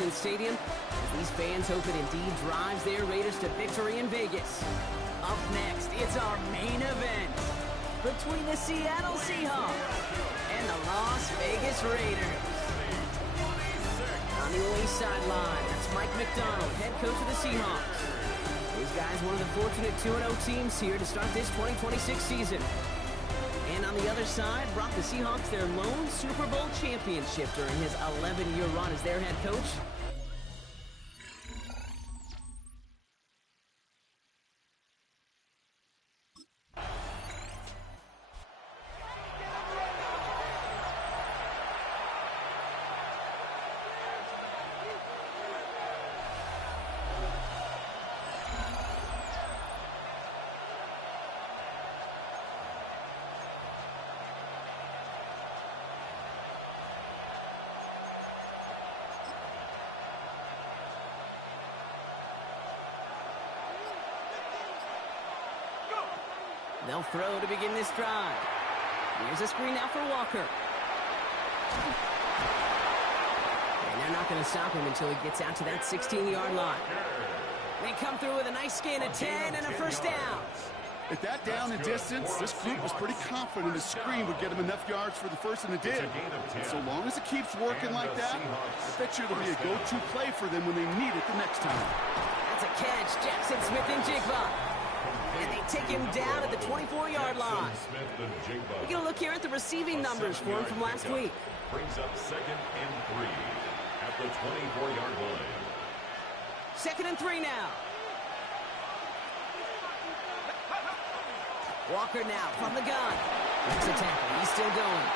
Allegiant Stadium, as these fans hope it indeed drives their Raiders to victory in Vegas. Up next, it's our main event between the Seattle Seahawks and the Las Vegas Raiders. On the away sideline, that's Mike McDonald, head coach of the Seahawks. These guys, one of the fortunate 2-0 teams here to start this 2026 season. And on the other side, brought the Seahawks their lone Super Bowl championship during his 11-year run as their head coach. They'll throw to begin this drive. Here's a screen now for Walker. And they're not going to stop him until he gets out to that 16-yard line. They come through with a nice gain of 10 and a first down. At that down and distance, this group was pretty confident a screen would get him enough yards for the first, and it did. And so long as it keeps working like that, I bet you it'll be a go-to play for them when they need it the next time. That's a catch. Jackson Smith and Jigba. And they take him down at the 24-yard line. We're going to look here at the receiving numbers for him from last week. Brings up 2nd and 3 at the 24-yard line. 2nd and 3 now. Walker now from the gun. That's a tackle. He's still going.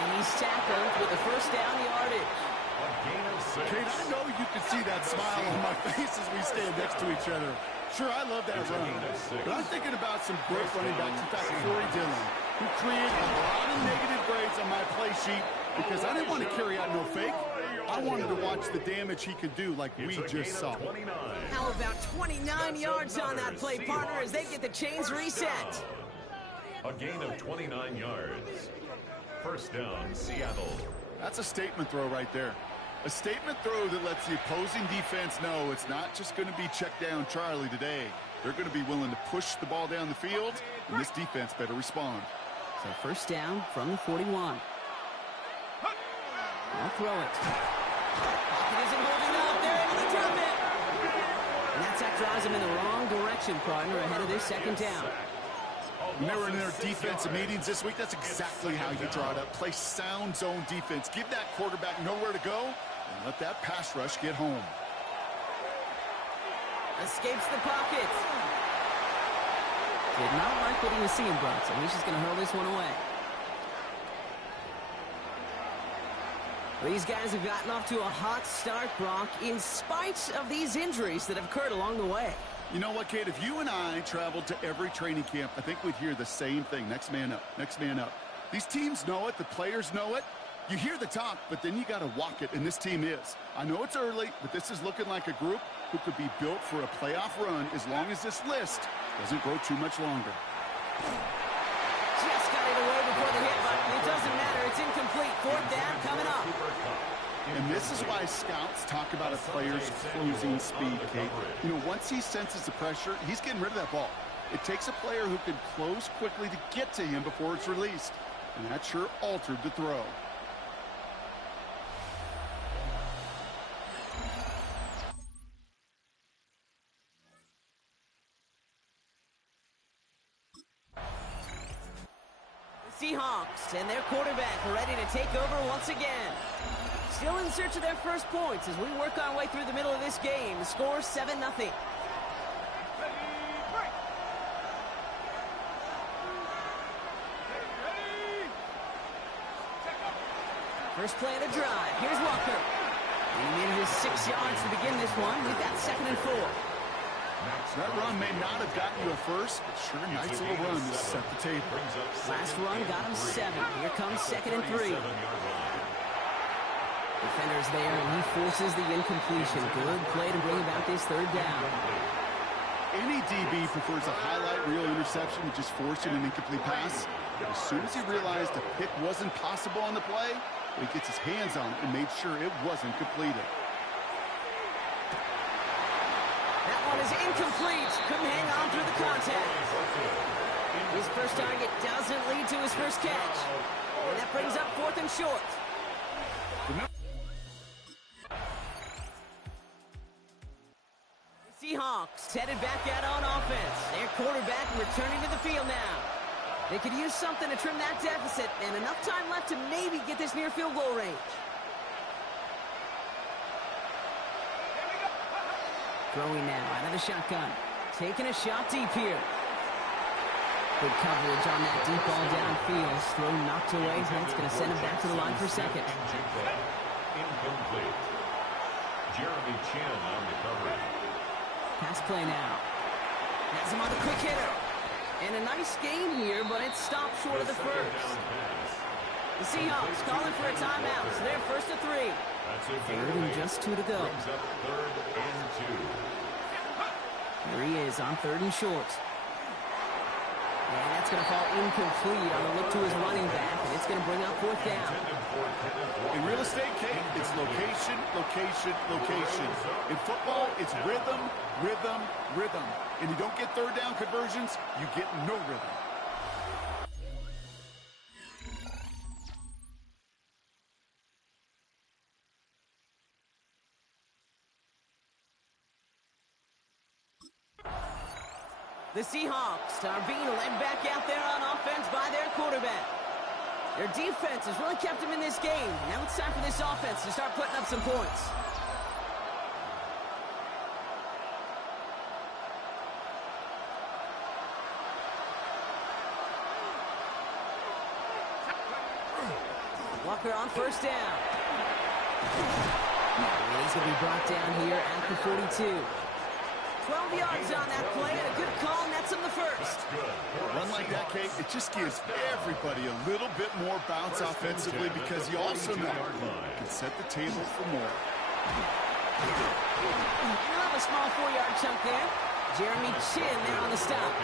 And he's tackled with a first down yardage. A gain of 6. Kate, I know you can see that smile on my face as we stand next to each other. Sure, I love that run. But I'm thinking about some great running backs. In fact, Corey Dillon, who created a lot of negative grades on my play sheet because I didn't want to carry out no fake. I wanted to watch the damage he could do like we just saw. How about 29 yards on that play, partner, as they get the chains reset? A gain of 29 yards. First down, Seattle. That's a statement throw right there. A statement throw that lets the opposing defense know it's not just going to be check down Charlie today. They're going to be willing to push the ball down the field, and this defense better respond. So first down from the 41. They'll throw it. Pocket isn't holding up. They're able to drop it. And that sack drives him in the wrong direction, partner, ahead of their second down. When they were in their defensive meetings this week, that's exactly how you draw it up. Play sound zone defense. Give that quarterback nowhere to go, and let that pass rush get home. Escapes the pocket. Did not like what he was seeing, Brock, so he's just going to hurl this one away. These guys have gotten off to a hot start, Brock, in spite of these injuries that have occurred along the way. You know what, Kate? If you and I traveled to every training camp, I think we'd hear the same thing. Next man up, next man up. These teams know it. The players know it. You hear the talk, but then you got to walk it, and this team is. I know it's early, but this is looking like a group who could be built for a playoff run as long as this list doesn't grow too much longer. Just got it away before the hit, but it doesn't matter. It's incomplete. Fourth down coming up. And this is why scouts talk about a player's closing speed, Kate. You know, once he senses the pressure, he's getting rid of that ball. It takes a player who can close quickly to get to him before it's released. And that sure altered the throw. Seahawks and their quarterback ready to take over once again. Still in search of their first points as we work our way through the middle of this game. The score 7-0. First play of the drive. Here's Walker. He needed his 6 yards to begin this one. We've got 2nd and 4. That run may not have gotten you a first, but sure, nice little run to set the table. Last run got him 7. Here comes 2nd and 3. Defender's there, and he forces the incompletion. Good play to bring about this third down. Any DB prefers a highlight reel interception to just forcing an incomplete pass. But as soon as he realized a pick wasn't possible on the play, he gets his hands on it and made sure it wasn't completed. incomplete. Couldn't hang on through the contact. His first target doesn't lead to his first catch. And that brings up 4th and short. Seahawks headed back out on offense. Their quarterback returning to the field now. They could use something to trim that deficit, and enough time left to maybe get this near field goal range. Throwing now out of the shotgun. Taking a shot deep here. Good coverage on that deep ball downfield. Throw knocked away. That's going to send him back to the line for second. Incomplete. Jeremy Chin on the coverage. Pass play now. Has him on the quick hitter. And a nice gain here, but it stopped short of the first. The Seahawks calling for a timeout, so they're first to 3. Third and just 2 to go. Third and 2. Here he is on 3rd and short. And that's going to fall incomplete on the look to his running back, and it's going to bring up 4th down. In real estate, Kate, it's location, location, location. In football, it's rhythm, rhythm, rhythm. And you don't get 3rd down conversions, you get no rhythm. The Seahawks are being led back out there on offense by their quarterback. Their defense has really kept them in this game. Now it's time for this offense to start putting up some points. Walker on 1st down. And he's going to be brought down here at the 42. 12 yards on that play, and a good call nets him the first. A run like that, Kate, it just gives everybody a little bit more bounce offensively because you also know you can set the table for more. He'll have a small 4-yard chunk there. Jeremy Chin there on the stop.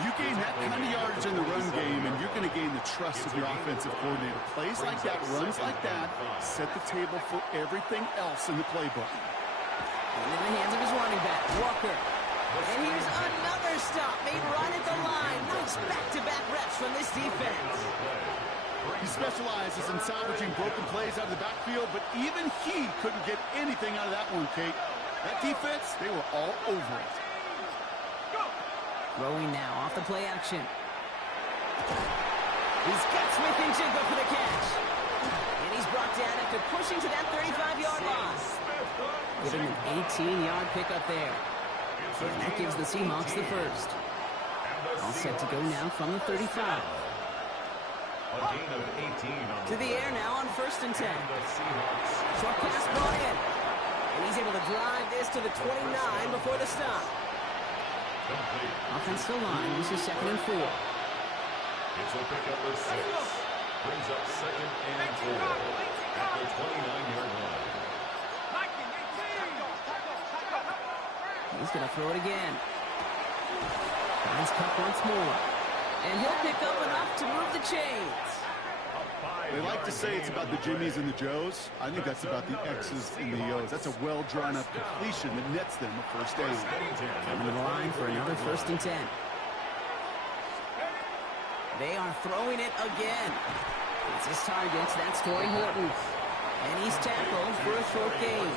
You gain that kind of yardage in the run game, and you're going to gain the trust of your offensive coordinator. Plays like that, runs like that, set the table for everything else in the playbook. And in the hands of his running back, Walker. And here's another stop made right at the line. Nice back-to-back reps from this defense. He specializes in salvaging broken plays out of the backfield, but even he couldn't get anything out of that one, Kate. That defense, they were all over it. Throwing now off the play action. He's got Smith and Jigba for the catch. And he's brought down after pushing to that 35-yard line. Giving an 18-yard pickup there. And that gives the Seahawks the first. All set to go now from the 35. To the air now on 1st and 10. Short pass brought in. And he's able to drive this to the 29 before the stop. Offensive line, this is 2nd and 4. It's a pickup of 6. Brings up 2nd and 4 at the 29-yard line. He's going to throw it again. Finds Cup once more. And he'll pick up enough to move the chains. They like to say it's about the Jimmies and the Joes. I think that's about the X's and the O's. That's a well-drawn-up completion that nets them a first down. Coming to the line for another 1st and 10. They are throwing it again. It's his target. That's Torrey Horton. And he's tackled for a short gain.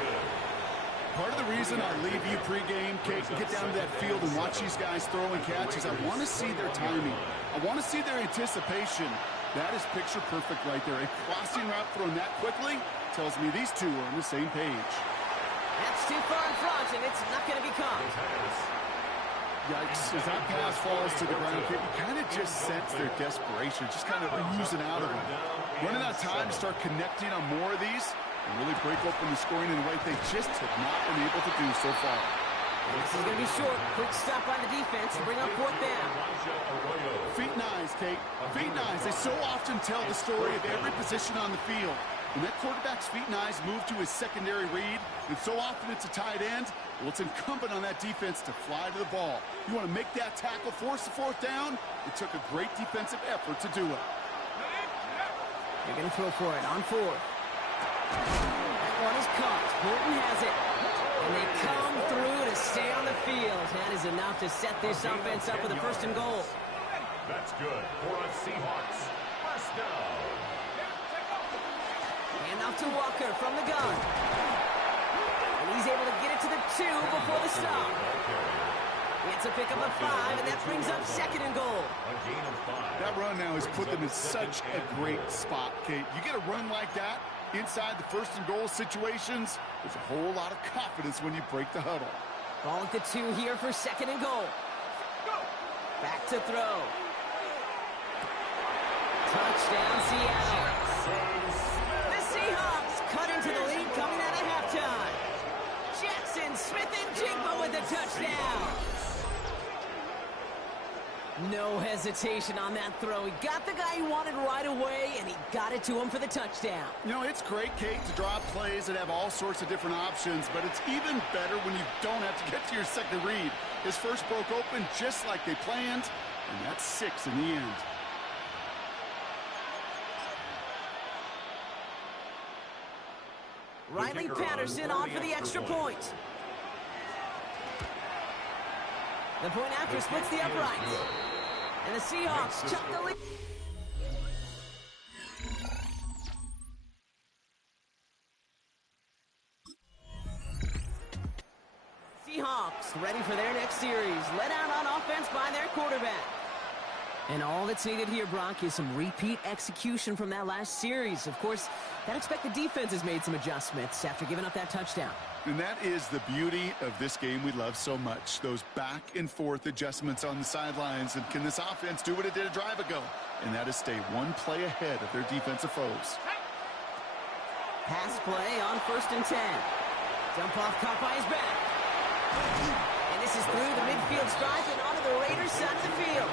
Part of the reason I leave you pregame, Kate, and get down to that field and watch these guys throw and catch is I want to see their timing. I want to see their anticipation. That is picture perfect right there. A crossing route thrown that quickly tells me these two are on the same page. That's too far in front, and it's not going to be caught. Yikes, as that pass falls to the ground, Kate, you kind of just sense their desperation, just kind of oozing out of them. Running out of time to start connecting on more of these and really break open the scoring in a way they just have not been able to do so far. This is going to be short. Quick stop by the defense to bring up 4th down. Feet and eyes, Kate. Feet and eyes. They so often tell the story of every position on the field. When that quarterback's feet and eyes move to his secondary read, and so often it's a tight end, well, it's incumbent on that defense to fly to the ball. You want to make that tackle, force the 4th down? It took a great defensive effort to do it. They're going to throw for it on 4th. That one is caught. Horton has it. And they come through to stay on the field. That is enough to set this offense up with a first and goal. That's good for a Seahawks first down. And off to Walker from the gun. And he's able to get it to the 2 before the stop. It's a pickup of 5, and that brings up second and goal. A gain of 5. That run now has put them in such a great spot, Kate. You get a run like that inside the first and goal situations, there's a whole lot of confidence when you break the huddle. Ball at the 2 here for second and goal. Back to throw. Touchdown, Seattle. The Seahawks cut into the lead coming out of halftime. Jackson Smith-Njigba with a touchdown. No hesitation on that throw. He got the guy he wanted right away, and he got it to him for the touchdown. You know, it's great, Kate, to draw plays that have all sorts of different options, but it's even better when you don't have to get to your second read. His first broke open just like they planned, and that's 6 in the end. Riley Patterson on for the extra point. The point after splits the uprights. And the Seahawks chuck the lead. Seahawks ready for their next series. Led out on offense by their quarterback. And all that's needed here, Brock, is some repeat execution from that last series. Of course, I'd expect the defense has made some adjustments after giving up that touchdown. And that is the beauty of this game we love so much. Those back and forth adjustments on the sidelines. And can this offense do what it did a drive ago? And that is stay one play ahead of their defensive foes. Pass play on 1st and 10. Dump off caught by his back. And this is through the midfield stripe and onto the Raiders' side of the field.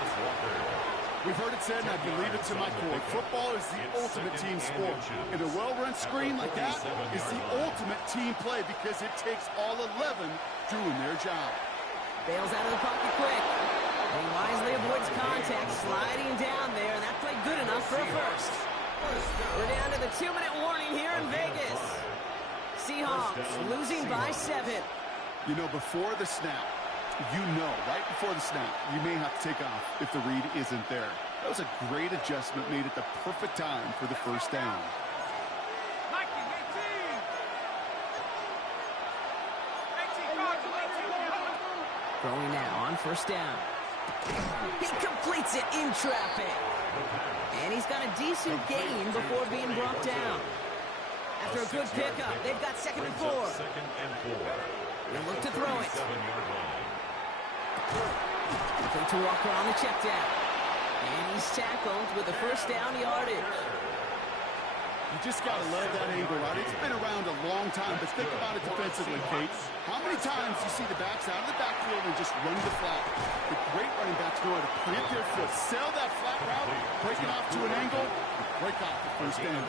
We've heard it said, and I believe it to my core, football is the ultimate team sport. And a well-run screen like that is the ultimate team play because it takes all 11 doing their job. Bails out of the pocket quick. And he wisely avoids contact, sliding down there, and that played good enough for a first. We're down to the 2-minute warning here in Vegas. Seahawks losing by 7. You know, before the snap, right before the snap, you may have to take off if the read isn't there. That was a great adjustment made at the perfect time for the first down. Throwing now on 1st down. He completes it in traffic. And he's got a decent gain before being brought down. After a good pickup, they've got 2nd and 4. They'll look to throw it. Looking to Walker on the check down. And he's tackled with a first down yardage. You just got to love that angle, right? It's been around a long time, but think about it defensively, Kate. How many times you see the backs out of the backfield and just run the flat? The great running backs know how to plant their foot, sell that flat route, break it off to an angle, and break off the first down.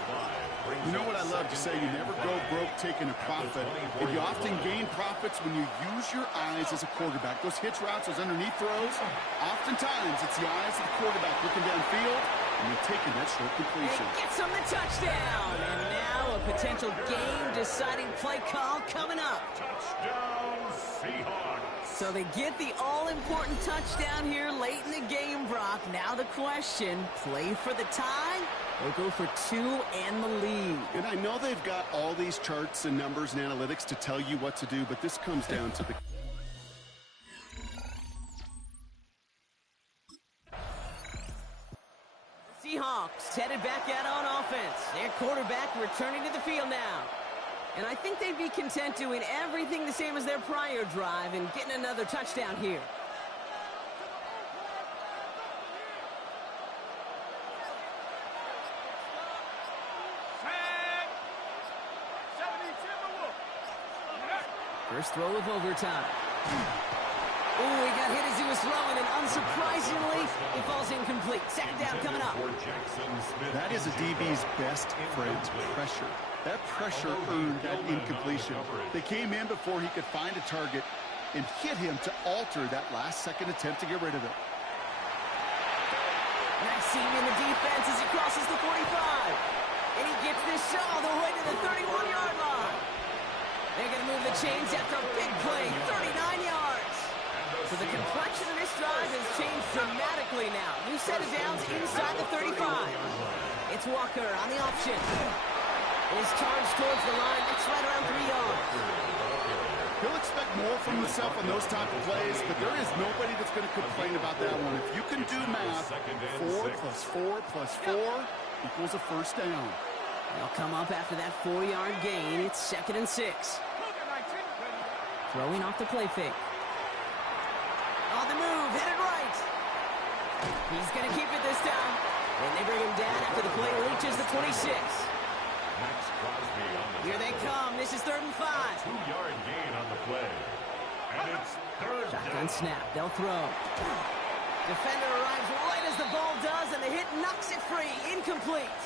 You know what I love to say? You never go broke taking a profit, and you often gain profits when you use your eyes as a quarterback. Those hitch routes, those underneath throws, oftentimes it's the eyes of the quarterback looking downfield and you're taking that short completion. It gets him the touchdown, and now a potential game-deciding play call coming up. Touchdown, Seahawks. So they get the all-important touchdown here late in the game, Brock. Now the question, play for the tie or go for 2 and the lead? And I know they've got all these charts and numbers and analytics to tell you what to do, but this comes down to the... Seahawks headed back out on offense. Their quarterback returning to the field now. And I think they'd be content doing everything the same as their prior drive and getting another touchdown here. First throw of overtime. Ooh, he got hit as he was throwing, and unsurprisingly, he falls incomplete. Second down coming up. That is a DB's best friend, pressure. That pressure earned that incompletion. They came in before he could find a target and hit him to alter that last-second attempt to get rid of it. Nice seam in the defense as he crosses the 45. And he gets this shot all the way to the 31-yard line. They're going to move the chains after a big play, 39 yards. So the complexion of this drive has changed dramatically now. New set of downs inside the 35. It's Walker on the option. His charge towards the line. That's right around 3 yards. He'll expect more from himself on those type of plays, but there is nobody that's going to complain about that one. If you can do math, 4 plus 4 plus 4 equals a first down. They'll come up after that 4-yard gain. It's 2nd and 6. Throwing off the play fake. On the move, headed right. He's going to keep it this time. And they bring him down after the play reaches the 26. Here they come. This is 3rd and 5. 2-yard gain on the play. And it's 3rd Shotgun down. snap. They'll throw. Defender arrives right as the ball does, and the hit knocks it free. Incomplete.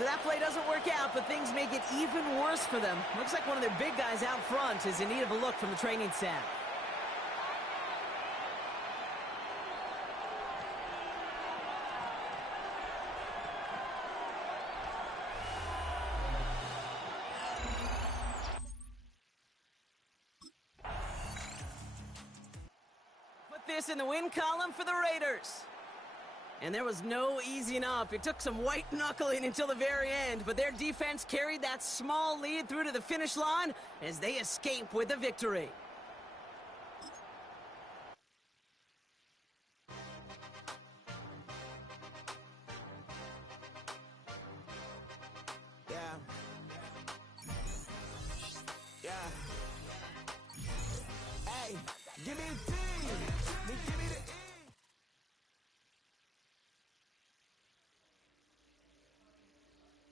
So that play doesn't work out, but things make it even worse for them. Looks like one of their big guys out front is in need of a look from the training staff. Put this in the win column for the Raiders. And there was no easing up. It took some white knuckling until the very end, but their defense carried that small lead through to the finish line as they escape with a victory. Hey, give me the team. Give me the E.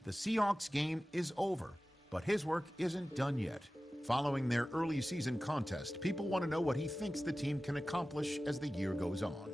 The Seahawks game is over, but his work isn't done yet. Following their early season contest, people want to know what he thinks the team can accomplish as the year goes on.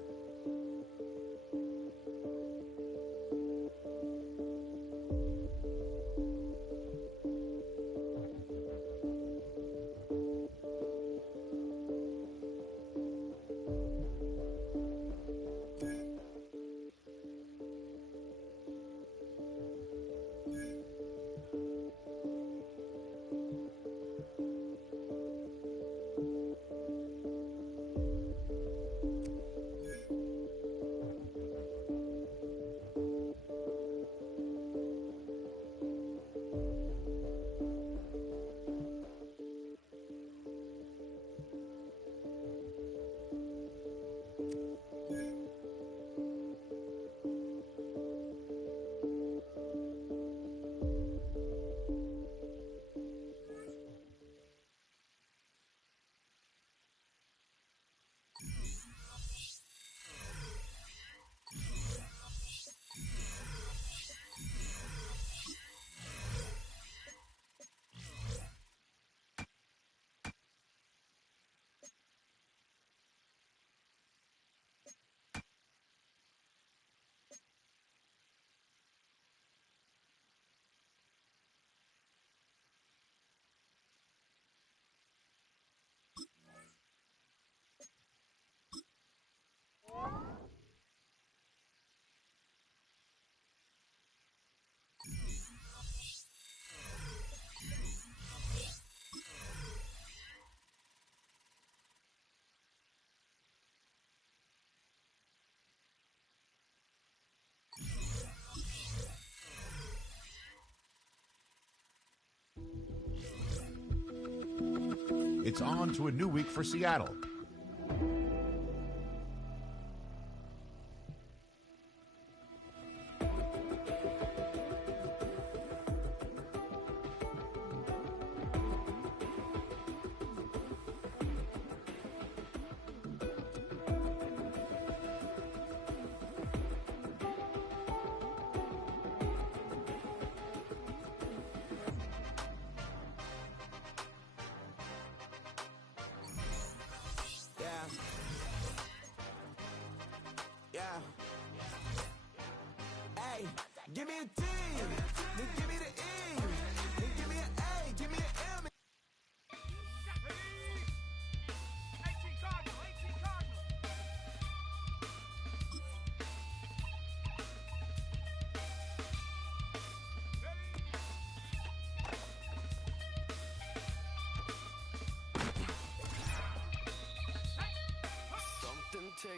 It's on to a new week for Seattle.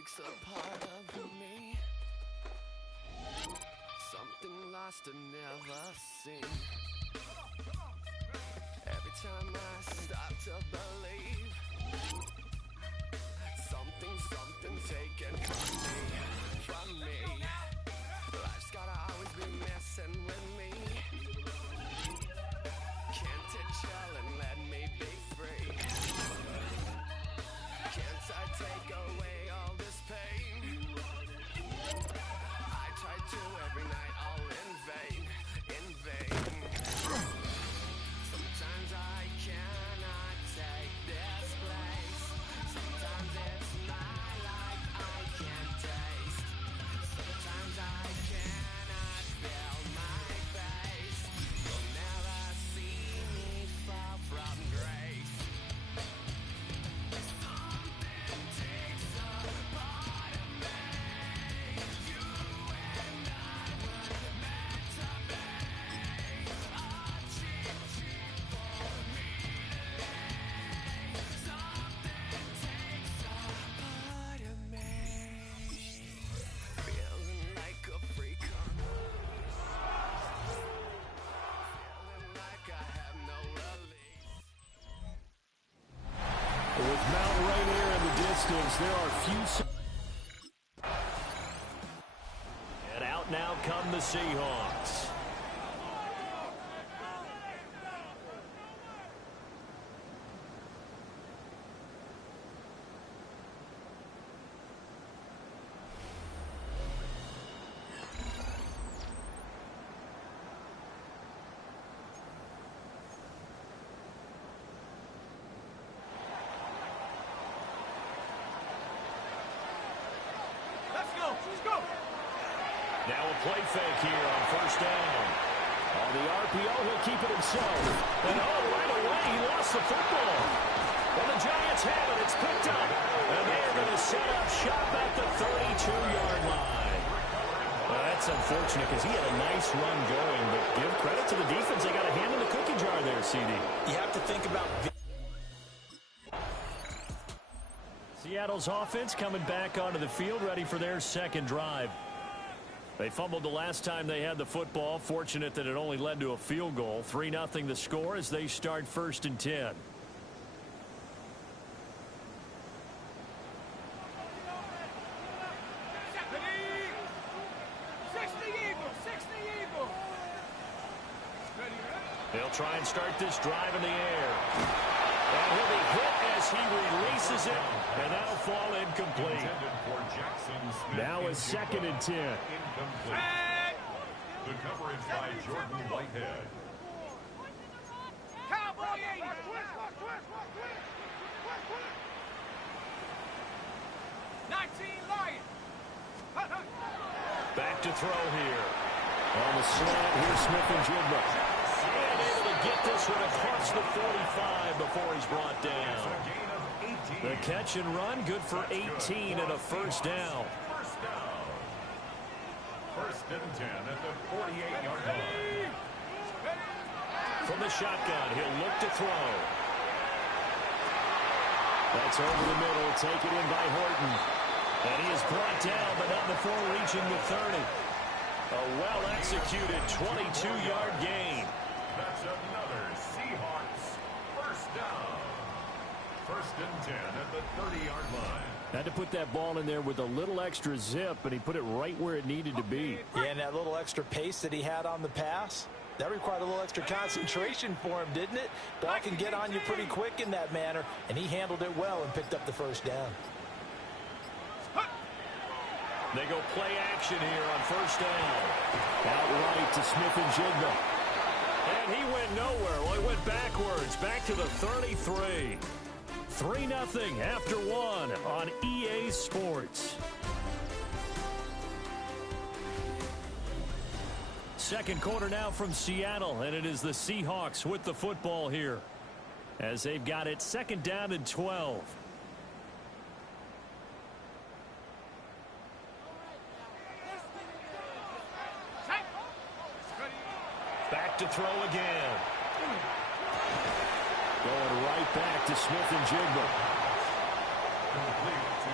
takes a part of me. Something lost and never seen. Every time I start to believe, something taken from me. Life's gotta always be messing with me. Can't it chill and let me be free? Can't I take away all this pain? I try to every night, all in vain, in vain. Sometimes I cannot take this place. Sometimes it's my life I can't taste. Sometimes I cannot feel my face. You'll never see me fall from grace. Something takes a part of me. You and I were meant to be. A cheap for me to lay. Something takes a part of me. Feeling like a freak on. Feeling like I have no release. With Mount Rainier in the distance, there are few. And out now come the Seahawks. Now a play fake here on first down. On the RPO, he'll keep it himself. And right away, he lost the football. Well, the Giants have it. It's picked up. And they are going to set up shop at the 32-yard line. Well, that's unfortunate because he had a nice run going. But give credit to the defense. They got a hand in the cookie jar there, CD. You have to think about... Seattle's offense coming back onto the field, ready for their second drive. They fumbled the last time they had the football. Fortunate that it only led to a field goal. 3-0 the score as they start 1st and 10. They'll try and start this drive in the air. And he'll be hit as he releases it, and that'll fall incomplete. Now a 2nd and 10. Incomplete. The coverage by Jordan Whitehead. Cowboy 80. Back to throw here. On the slant, here's Smith and Jigba. And able to get this one across the 45 before he's brought down. The catch and run, good for 18 and a first down. First down. 1st and 10 at the 48-yard line. From the shotgun, he'll look to throw. That's over the middle, taken in by Horton. And he is brought down, but not before reaching the 30. A well-executed 22-yard gain. That's another Seahawks first down. 1st and 10 at the 30-yard line. Had to put that ball in there with a little extra zip, and he put it right where it needed to be. Yeah, and that little extra pace that he had on the pass, that required a little extra concentration for him, didn't it? Ball can get on you pretty quick in that manner, and he handled it well and picked up the first down. They go play action here on first down. Out right to Smith and Jigba. And he went nowhere. Well, he went backwards, back to the 33. 3-0 after 1 on EA Sports. Second quarter now from Seattle, and it is the Seahawks with the football here as they've got it 2nd down and 12. Back to throw again. Going right back to Smith and Jigba.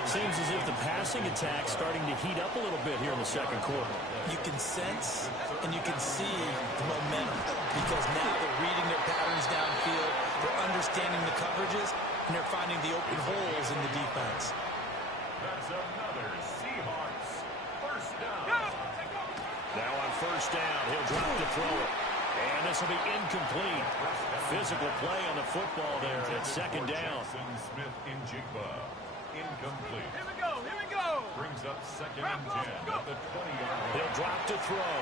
Seems as if the passing attack's starting to heat up a little bit here in the second quarter. You can sense and you can see the momentum because now they're reading their patterns downfield, they're understanding the coverages, and they're finding the open holes in the defense. That's another Seahawks first down. Now on first down, he'll drop to throw it. And this will be incomplete. Physical play on the football there at second down. Smith in Jigba. Incomplete. Here we go, here we go. Brings up second and 10 at the 20-yard line. He'll drop to throw.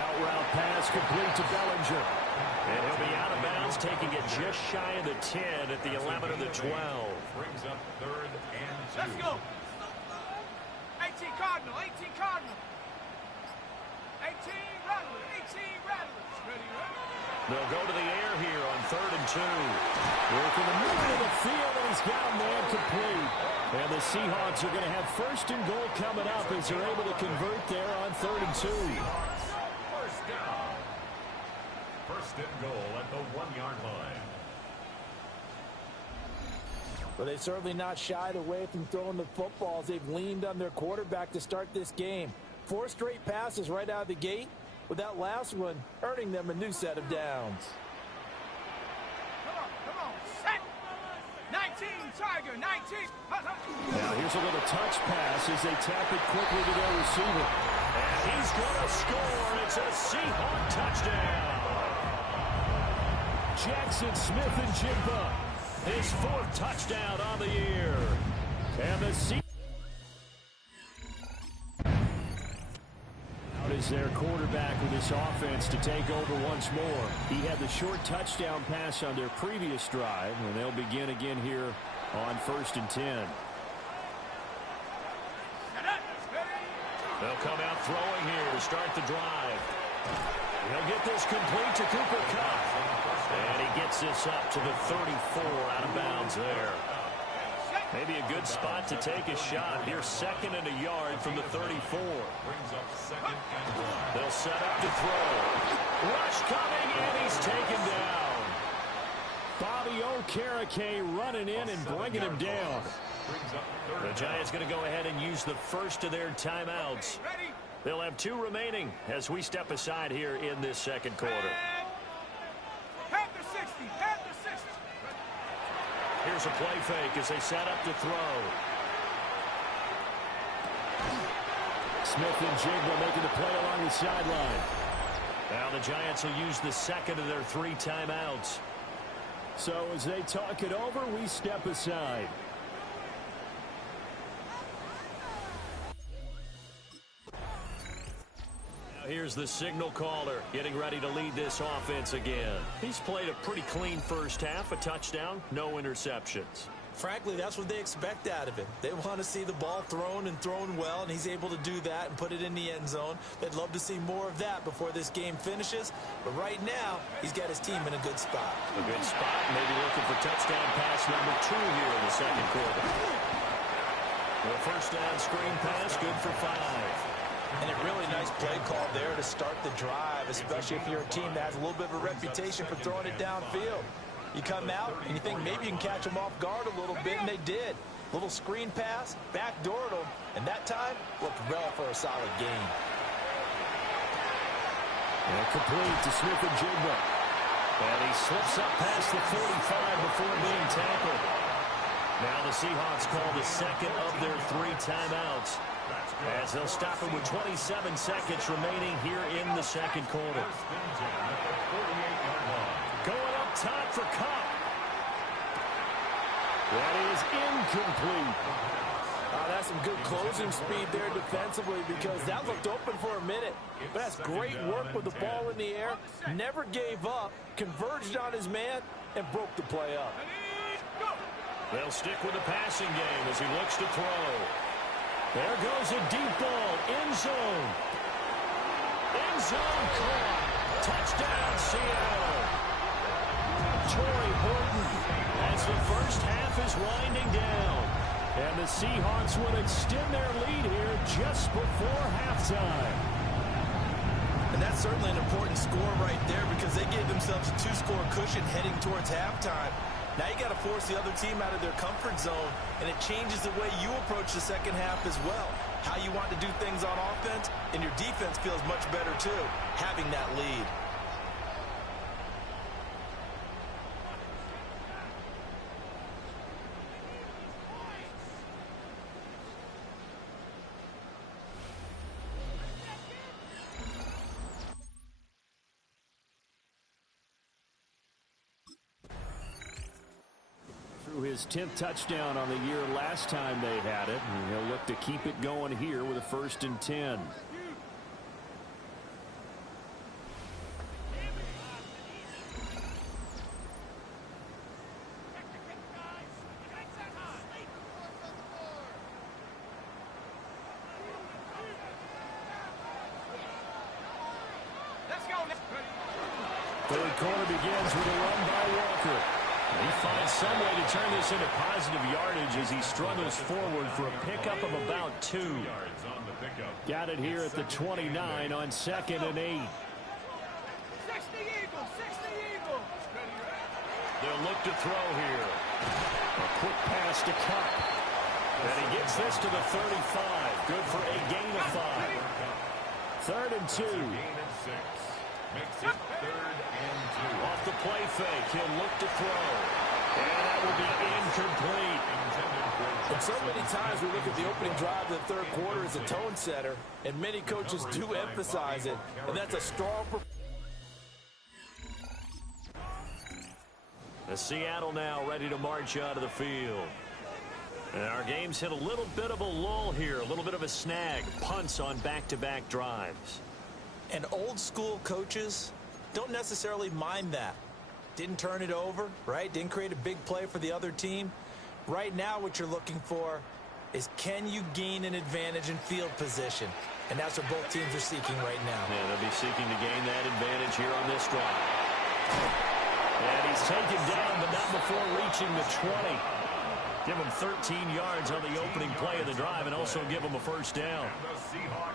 Out route pass complete to Bellinger. And he'll be out of bounds, taking it just shy of the 10 at the 11 of the 12. Brings up third and 2. Let's go. 18 Cardinal, 18 Cardinal. 18 Rattlers, 18 Rattlers. Ready, ready? They'll go to the air here on third and 2. Working the middle of the field, and he's got a man complete. And the Seahawks are going to have first and goal coming up as they're able to convert there on third and 2. First down. First and goal at the 1-yard line. But they're certainly not shied away from throwing the footballs. They've leaned on their quarterback to start this game. 4 straight passes right out of the gate, with that last one earning them a new set of downs. Come on, set. 19, Tiger, 19. Now here's a little touch pass as they tap it quickly to their receiver. And he's going to score. It's a Seahawk touchdown. Jackson Smith-Njigba, his 4th touchdown on the year. And the Seahawks is their quarterback with this offense to take over once more. He had the short touchdown pass on their previous drive, and they'll begin again here on first and 10. They'll come out throwing here to start the drive. He'll get this complete to Cooper Kupp. And he gets this up to the 34 out of bounds there. Maybe a good spot to take a shot. Here, second and a yard from the 34. Brings up second and 1. They'll set up to throw. Rush coming, and he's taken down. Bobby Okereke running in and bringing him down. The Giants going to go ahead and use the first of their timeouts. They'll have 2 remaining as we step aside here in this second quarter. Panther 60, Panther 60. Here's a play fake as they set up to throw. Smith-Njigba making the play along the sideline. Now the Giants will use the second of their 3 timeouts. So as they talk it over, we step aside. Here's the signal caller getting ready to lead this offense again. He's played a pretty clean first half, a touchdown, no interceptions. Frankly, that's what they expect out of him. They want to see the ball thrown and thrown well, and he's able to do that and put it in the end zone. They'd love to see more of that before this game finishes. But right now, he's got his team in a good spot. A good spot, maybe looking for touchdown pass number 2 here in the second quarter. The first down screen pass, good for 5. And a really nice play call there to start the drive, especially if you're a team that has a little bit of a reputation for throwing it downfield. You come out and you think maybe you can catch them off guard a little bit, and they did. Little screen pass, backdoored them, and that time looked well for a solid gain. And complete to Smith-Njigba. And he slips up past the 45 before being tackled. Now the Seahawks call the second of their 3 timeouts, as they'll stop him with 27 seconds remaining here in the second quarter. Going up top for Kupp. That is incomplete. That's some good closing speed there defensively, because that looked open for a minute. But that's great work with the ball in the air. Never gave up, converged on his man, and broke the play up. They'll stick with the passing game as he looks to throw. There goes a deep ball. End zone. End zone caught. Touchdown, Seattle. Torrey Horton as the first half is winding down. And the Seahawks would extend their lead here just before halftime. And that's certainly an important score right there, because they gave themselves a 2-score cushion heading towards halftime. Now you got to force the other team out of their comfort zone, and it changes the way you approach the second half as well. How you want to do things on offense, and your defense feels much better too, having that lead. His 10th touchdown on the year last time they had it, and he'll look to keep it going here with a 1st and 10. Third quarter begins with a run by Walker. He finds some way to turn this into positive yardage as he struggles forward for a pickup of about 2. Got it here at the 29 on 2nd and 8. 60 Eagles, 60 Eagles. They'll look to throw here. A quick pass to Cup. And he gets this to the 35. Good for a gain of 5. 3rd and 2. Makes it 3rd and 2. Off the play fake, he'll look to throw. And that will be incomplete. And so many times we look at the opening drive of the third quarter as a tone setter, and many coaches do emphasize it, and that's a strong performance. The Seattle now ready to march out of the field. And our game's hit a little bit of a lull here, a little bit of a snag. Punts on back-to-back drives. And old school coaches don't necessarily mind that. Didn't turn it over, right? Didn't create a big play for the other team. Right now what you're looking for is, can you gain an advantage in field position? And that's what both teams are seeking right now. Yeah, they'll be seeking to gain that advantage here on this drive. And he's taken down, but not before reaching the 20. Give him 13 yards on the opening play of the drive and also give him a 1st down.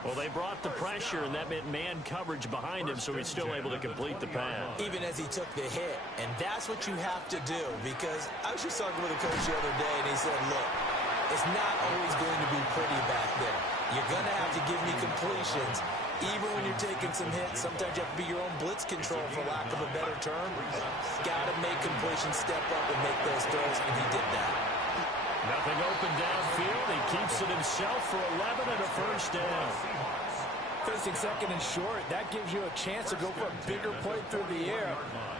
Well, they brought the pressure, and that meant man coverage behind him, so he's still able to complete the pass. Even as he took the hit. And that's what you have to do, because I was just talking with a coach the other day, and he said, look, it's not always going to be pretty back there. You're going to have to give me completions. Even when you're taking some hits, sometimes you have to be your own blitz control, for lack of a better term. Got to make completions step up and make those throws, and he did that. Nothing open downfield. He keeps it himself for 11 and a 1st down. Facing 2nd and short, that gives you a chance to go for a bigger play through the air.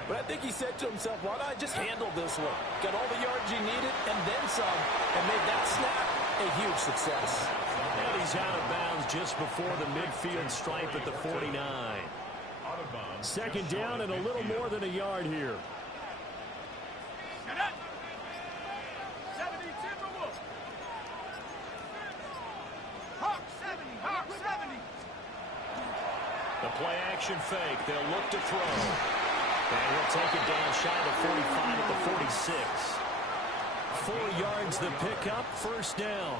But I think he said to himself, why not just handle this one? Got all the yards you needed and then some, and made that snap a huge success. And he's out of bounds just before the midfield stripe at the 49. 2nd down and a little more than a yard here. Get up. 70 Timberwolves. Hawk 70, Hawk 70. The play action fake. They'll look to throw. And he'll take it down shy of the 45 at the 46. 4 yards the pickup, 1st down.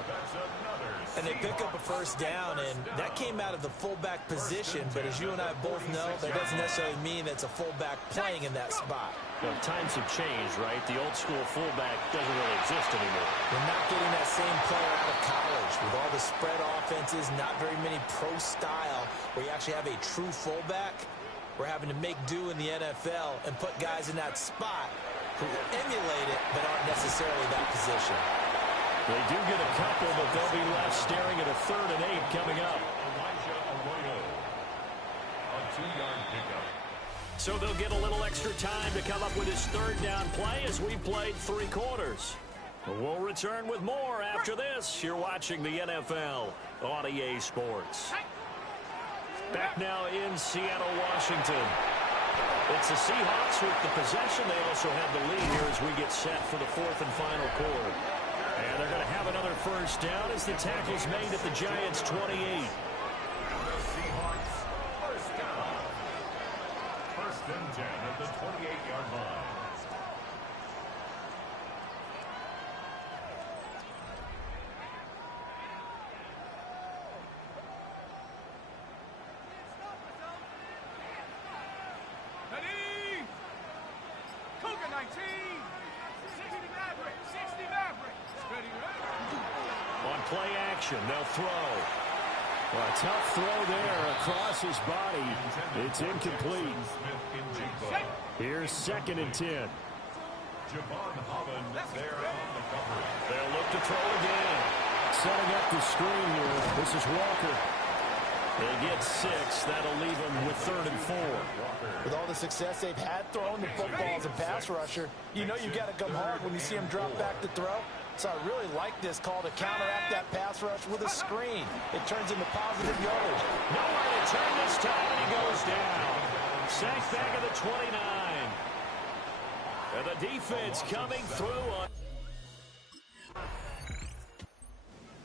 And they pick up a 1st down, and that came out of the fullback position. But as you and I both know, that doesn't necessarily mean that's a fullback playing in that spot. Well, times have changed, right? The old school fullback doesn't really exist anymore. We're not getting that same player out of college. With all the spread offenses, not very many pro style where you actually have a true fullback. We're having to make do in the NFL and put guys in that spot who emulate it but aren't necessarily that position. They do get a couple, but they'll be left staring at a 3rd and 8 coming up. A 2-yard pickup. So they'll get a little extra time to come up with his 3rd down play as we played 3 quarters. We'll return with more after this. You're watching the NFL on EA Sports. Back now in Seattle, Washington. It's the Seahawks with the possession. They also have the lead here as we get set for the 4th and final quarter. And they're going to have another 1st down as the tackle's made at the Giants' 28. And the Seahawks, 1st down. 1st and 10 at the 28-yard line. Ready? Cougar 19. action. They'll throw. Well, a tough throw there across his body. It's incomplete. Here's 2nd and 10. Javon Holland there on the coverage. They'll look to throw again. Setting up the screen here. This is Walker. They get 6. That'll leave them with 3rd and 4. With all the success they've had throwing the football as a pass rusher, you know you've got to come hard when you see him drop back to throw. So I really like this call to counteract that pass rush with a screen. It turns into positive yardage. Nowhere to turn this time, and he goes down. Sacked back at the 29. And the defense coming through on.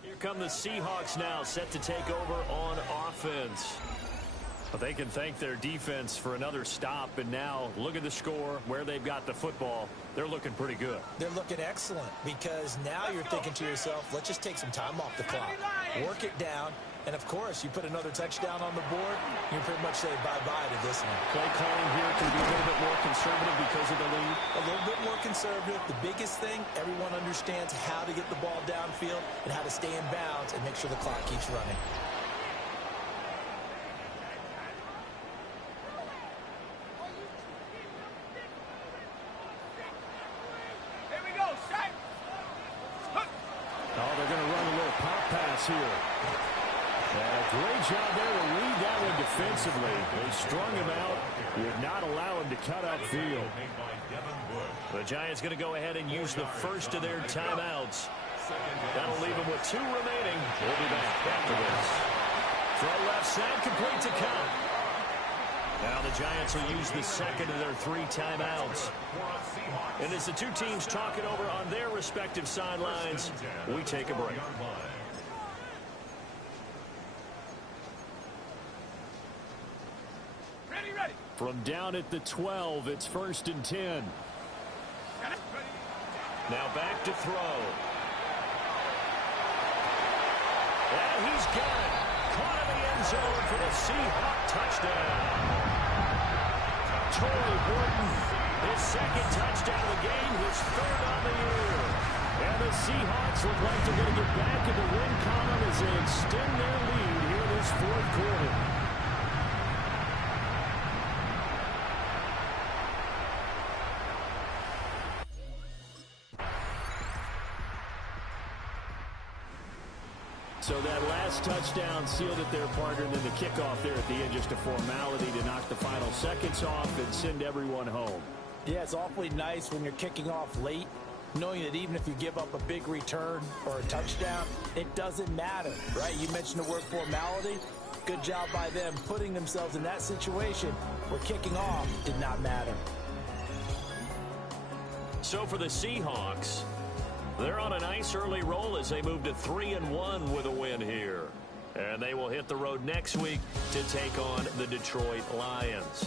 Here come the Seahawks now, set to take over on offense. But they can thank their defense for another stop. And now, look at the score, where they've got the football. They're looking pretty good. They're looking excellent because now you're thinking to yourself, let's just take some time off the clock. Work it down. And, of course, you put another touchdown on the board, you pretty much say bye-bye to this one. Play calling here can be a little bit more conservative because of the lead. A little bit more conservative. The biggest thing, everyone understands how to get the ball downfield and how to stay in bounds and make sure the clock keeps running. Here we go, Shaq. Oh, they're going to run a little pop pass here. And a great job there to read that one defensively. They strung him out, would not allow him to cut upfield. The Giants going to go ahead and use the first of their timeouts. That'll leave them with 2 remaining. We'll be back after this. Throw left side, complete to Cup. Now the Giants will use the second of their 3 timeouts. And as the two teams talk it over on their respective sidelines, we take a break. Ready. From down at the 12, it's 1st and 10. Now back to throw. And he's got it. Caught in the end zone for the Seahawk touchdown. Torrey Horton, his 2nd touchdown of the game, his 3rd on the year. And the Seahawks look like they're going to get back in the win column as they extend their lead here in this 4th quarter. So that last touchdown sealed it their partner, and then the kickoff there at the end, just a formality to knock the final seconds off and send everyone home. Yeah, it's awfully nice when you're kicking off late, knowing that even if you give up a big return or a touchdown, it doesn't matter, right? You mentioned the word formality. Good job by them putting themselves in that situation where kicking off did not matter. So for the Seahawks, they're on a nice early roll as they move to 3-1 with a win here. And they will hit the road next week to take on the Detroit Lions.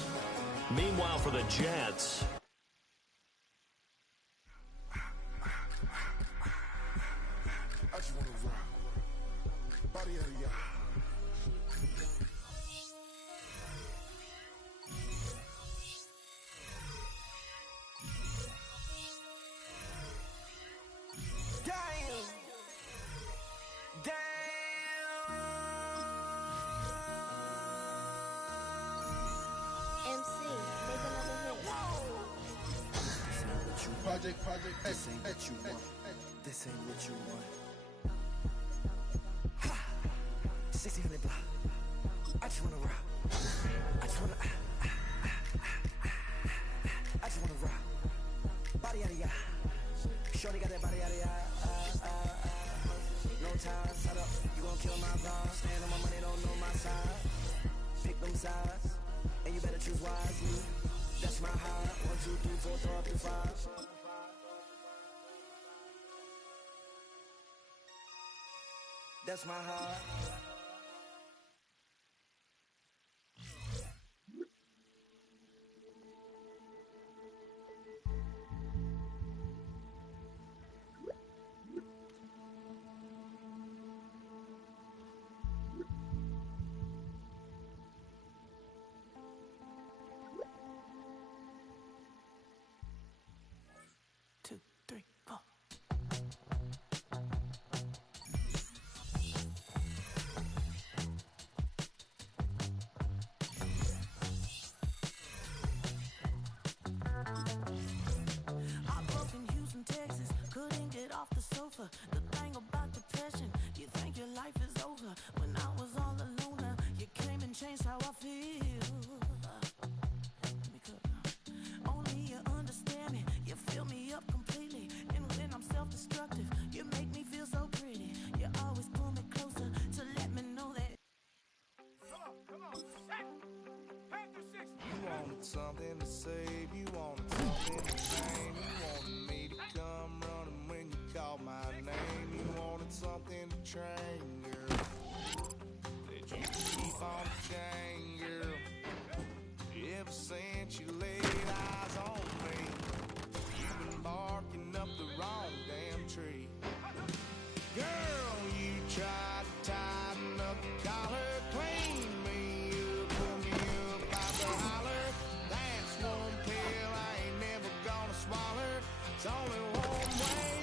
Meanwhile, for the Jets, Project, this ain't what you want. This ain't what you want. Ha! 1600 block. I just wanna rock. I just wanna rock. Body out of ya. Shorty got that body out of ya. No time, shut up. You gon' kill my vibe. Stand on my money, don't know my size. Pick them sides, and you better choose wisely. That's my high. 1, 2, 3, 4, throw up to 5. That's my heart. wanted something to save, you wanted something to name, you wanted me to come running when you called my name, you wanted something to train, girl, that you could keep on the chain, girl. Ever since you laid eyes on me, you've been barking up the wrong damn tree. Girl, you tried to tighten up the collar, clean me up, put me up out the holler. That's one pill I ain't never gonna swallow. It's only one way